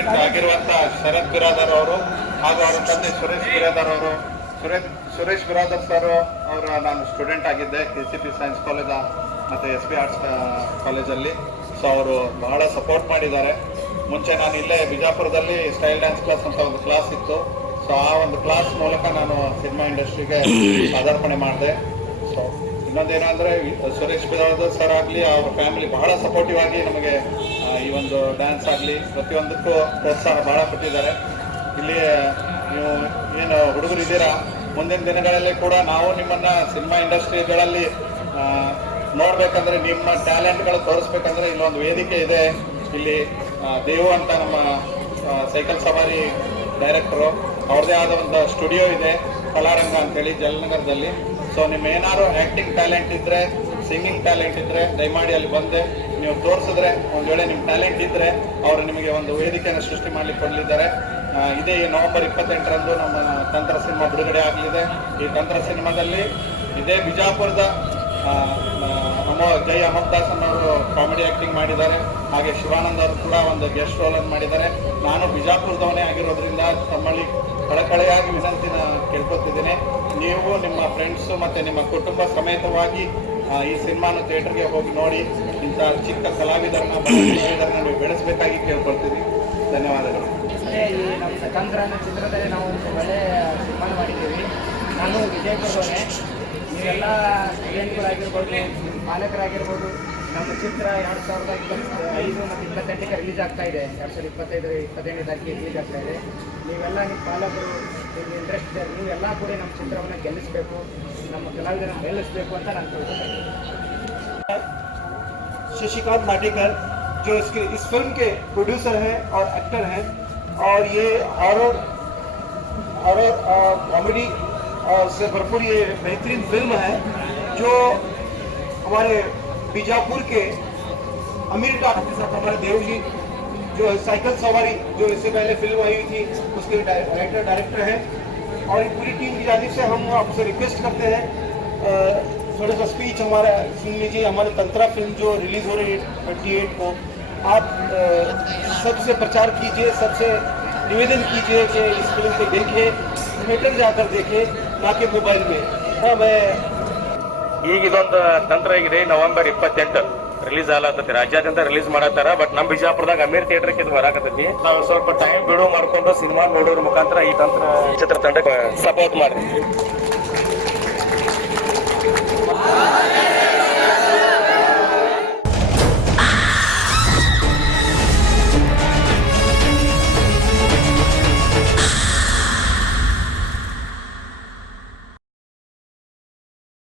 Student ಆಗಿರುವಂತ ಶರತ್ ಬಿರಾದರ್ ಅವರು ಹಾಗೂ ಅವರ ತಂದೆ ಸುರೇಶ್ ಬಿರಾದರ್ ಅವರು. ಸುರೇಶ್ ಬಿರಾದರ್ ಸರ್ ಅವರ ನಾನು ಸ್ಟೂಡೆಂಟ್ ಆಗಿದ್ದೆ KCP ಸೈನ್ಸ್ ಕಾಲೇಜ್ ಮತ್ತು SP ಆರ್ಟ್ಸ್ ಕಾಲೇಜಲ್ಲಿ. ಸೊ ಅವರು ಬಹಳ ಸಪೋರ್ಟ್ ಮಾಡಿದ್ದಾರೆ. ಮುಂಚೆ ನಾನು ಇಲ್ಲೇ ಬಿಜಾಪುರದಲ್ಲಿ ಸ್ಟೈಲ್ ಡ್ಯಾನ್ಸ್ ಕ್ಲಾಸ್ ಅಂತ ಒಂದು ಕ್ಲಾಸ್ ಇತ್ತು. ಸೊ ಆ ಒಂದು ಕ್ಲಾಸ್ ಮೂಲಕ ನಾನು ಸಿನಿಮಾ ಇಂಡಸ್ಟ್ರಿಗೆ ಪಾದಾರ್ಪಣೆ ಮಾಡಿದೆ. ಸೊ ಇನ್ನೊಂದೇನಂದರೆ ಸುರೇಶ್ ಬಿರಾದರ್ ಸರ್ ಆಗಲಿ ಅವ್ರ ಫ್ಯಾಮಿಲಿ ಬಹಳ ಸಪೋರ್ಟಿವ್ ಆಗಿ ನಮಗೆ ಈ ಒಂದು ಡ್ಯಾನ್ಸ್ ಆಗಲಿ ಪ್ರತಿಯೊಂದಕ್ಕೂ ಪ್ರೋತ್ಸಾಹ ಭಾಳ ಕೊಟ್ಟಿದ್ದಾರೆ. ಇಲ್ಲಿ ನೀವು ಏನು ಹುಡುಗರು ಇದ್ದೀರಾ, ಮುಂದಿನ ದಿನಗಳಲ್ಲಿ ಕೂಡ ನಾವು ನಿಮ್ಮನ್ನು ಸಿನಿಮಾ ಇಂಡಸ್ಟ್ರಿಗಳಲ್ಲಿ ನೋಡಬೇಕಂದ್ರೆ, ನಿಮ್ಮ ಟ್ಯಾಲೆಂಟ್ಗಳು ತೋರಿಸ್ಬೇಕಂದ್ರೆ ಇಲ್ಲೊಂದು ವೇದಿಕೆ ಇದೆ. ಇಲ್ಲಿ ದೇವು ಅಂತ ನಮ್ಮ ಸೈಕಲ್ ಸವಾರಿ ಡೈರೆಕ್ಟರು, ಅವ್ರದ್ದೇ ಆದ ಒಂದು ಸ್ಟುಡಿಯೋ ಇದೆ ಕಲಾರಂಗ ಅಂತೇಳಿ ಜಲನಗರದಲ್ಲಿ. ಸೊ ನಿಮ್ಮ ಏನಾದ್ರು ಆ್ಯಕ್ಟಿಂಗ್ ಟ್ಯಾಲೆಂಟ್ ಇದ್ದರೆ, ಸಿಂಗಿಂಗ್ ಟ್ಯಾಲೆಂಟ್ ಇದ್ದರೆ ದಯಮಾಡಿ ಅಲ್ಲಿ ಬಂದೆ ನೀವು ತೋರಿಸಿದ್ರೆ, ಒಂದು ವೇಳೆ ನಿಮ್ಮ ಟ್ಯಾಲೆಂಟ್ ಇದ್ದರೆ ಅವರು ನಿಮಗೆ ಒಂದು ವೇದಿಕೆಯನ್ನು ಸೃಷ್ಟಿ ಮಾಡಲಿಕ್ಕೆ ಕೊಡಲಿದ್ದಾರೆ. ಇದೇ ನವೆಂಬರ್ 28ರಂದು ನಮ್ಮ ತಂತ್ರ ಸಿನಿಮಾ ಬಿಡುಗಡೆ ಆಗಲಿದೆ. ಈ ತಂತ್ರ ಸಿನಿಮಾದಲ್ಲಿ ಇದೇ ಬಿಜಾಪುರದ ಜೈ ಅಮರ್ದಾಸನ್ ಅವರು ಕಾಮಿಡಿ ಆ್ಯಕ್ಟಿಂಗ್ ಮಾಡಿದ್ದಾರೆ. ಹಾಗೆ ಶಿವಾನಂದ್ ಅವರು ಕೂಡ ಒಂದು ಗೆಸ್ಟ್ ರೋಲನ್ನು ಮಾಡಿದ್ದಾರೆ. ನಾನು ಬಿಜಾಪುರದವನೇ ಆಗಿರೋದ್ರಿಂದ ತಮ್ಮಲ್ಲಿ ಕಳಕಳೆಯಾಗಿ ವಿನಂತಿನ ಕೇಳ್ಕೊತಿದ್ದೀನಿ. ನೀವು ನಿಮ್ಮ ಫ್ರೆಂಡ್ಸು ಮತ್ತು ನಿಮ್ಮ ಕುಟುಂಬ ಸಮೇತವಾಗಿ ಈ ಸಿನಿಮಾನ ಥಿಯೇಟರ್ಗೆ ಹೋಗಿ ನೋಡಿ ಇಂಥ ಚಿಕ್ಕ ಕಲಾವಿದರನ್ನ ನೀವು ಬೆಳೆಸಬೇಕಾಗಿ ಕೇಳ್ಕೊಳ್ತೀನಿ. ಧನ್ಯವಾದಗಳು. ಈ ನಮ್ಮ ತಂತ್ರನ ಚಿತ್ರದಲ್ಲಿ ನಾವು ಒಂದು ಒಳ್ಳೆ ಸಿನಿಮಾ ಮಾಡಿದ್ದೀವಿ. ನಾನು ವಿಜಯಪುರದವನೇ. ನೀವೆಲ್ಲ ಸ್ಟೂಡೆಂಟ್ಗಳಾಗಿರ್ಬೋದು, ಪಾಲಕರಾಗಿರ್ಬೋದು, ನಮ್ಮ ಚಿತ್ರ 2025 ಮತ್ತು 28ಕ್ಕೆ ರಿಲೀಸ್ ಆಗ್ತಾ ಇದೆ. 2025-28 ತಾರೀಕಿಗೆ ರಿಲೀಸ್ ಆಗ್ತಾ ಇದೆ. ನೀವೆಲ್ಲ ನಿಮ್ಮ ಪಾಲಕರು, ನಿಮ್ಗೆ ಇಂಟ್ರೆಸ್ಟ್ ಇದೆ, ನೀವೆಲ್ಲ ಕೂಡ ನಮ್ಮ ಚಿತ್ರವನ್ನು ಗೆಲ್ಲಿಸಬೇಕು, ನಮ್ಮ ಕಲಾವಿದರನ್ನು ಬೆಳೆಸಬೇಕು ಅಂತ ನಾನು ತಿಳ್ಕೊಳ್ತೀನಿ. शशिकांत नाटेकर जो इस फिल्म के प्रोड्यूसर हैं और एक्टर हैं, और ये हॉरर कॉमेडी से भरपूर ये बेहतरीन फिल्म है जो हमारे बीजापुर के अमीर डॉक्टर के साथ हमारे देव जी जो साइकिल सवारी जो इससे पहले फिल्म आई हुई थी उसके डायरेक्टर हैं। और ये पूरी टीम की जानिब से हम आपसे रिक्वेस्ट करते हैं थोड़ा सा स्पीच हमारा सुन लीजिए। हमारी तंत्रा फिल्म जो रिलीज़ हो रही है 28 को, आप सबसे प्रचार कीजिए, सबसे निवेदन कीजिए कि इस फिल्म को देखें, थिएटर जाकर देखें, ना कि मोबाइल में। हाँ, मैं ಈಗ ಇದೊಂದು ತಂತ್ರ ಆಗಿದೆ. ನವೆಂಬರ್ 28 ರಿಲೀಸ್ ಆಗ್ಲತ್ತೈತಿ. ರಾಜ್ಯಾದ್ಯಂತ ರಿಲೀಸ್ ಮಾಡತ್ತಾರ. ಬಟ್ ನಮ್ಮ ಬಿಜಾಪುರದಾಗ ಅಮೀರ್ ಥಿಯೇಟರ್ಗೆ ಇದು ಬರಾಕತ್ತೈತಿ. ನಾವು ಸ್ವಲ್ಪ ಟೈಮ್ ಬಿಡುವು ಮಾಡ್ಕೊಂಡು ಸಿನಿಮಾ ನೋಡೋದ್ರ ಮುಖಾಂತರ ಈ ತಂತ್ರ ಚಿತ್ರತಂಡಕ್ಕೆ ಸಪೋರ್ಟ್ ಮಾಡಿ.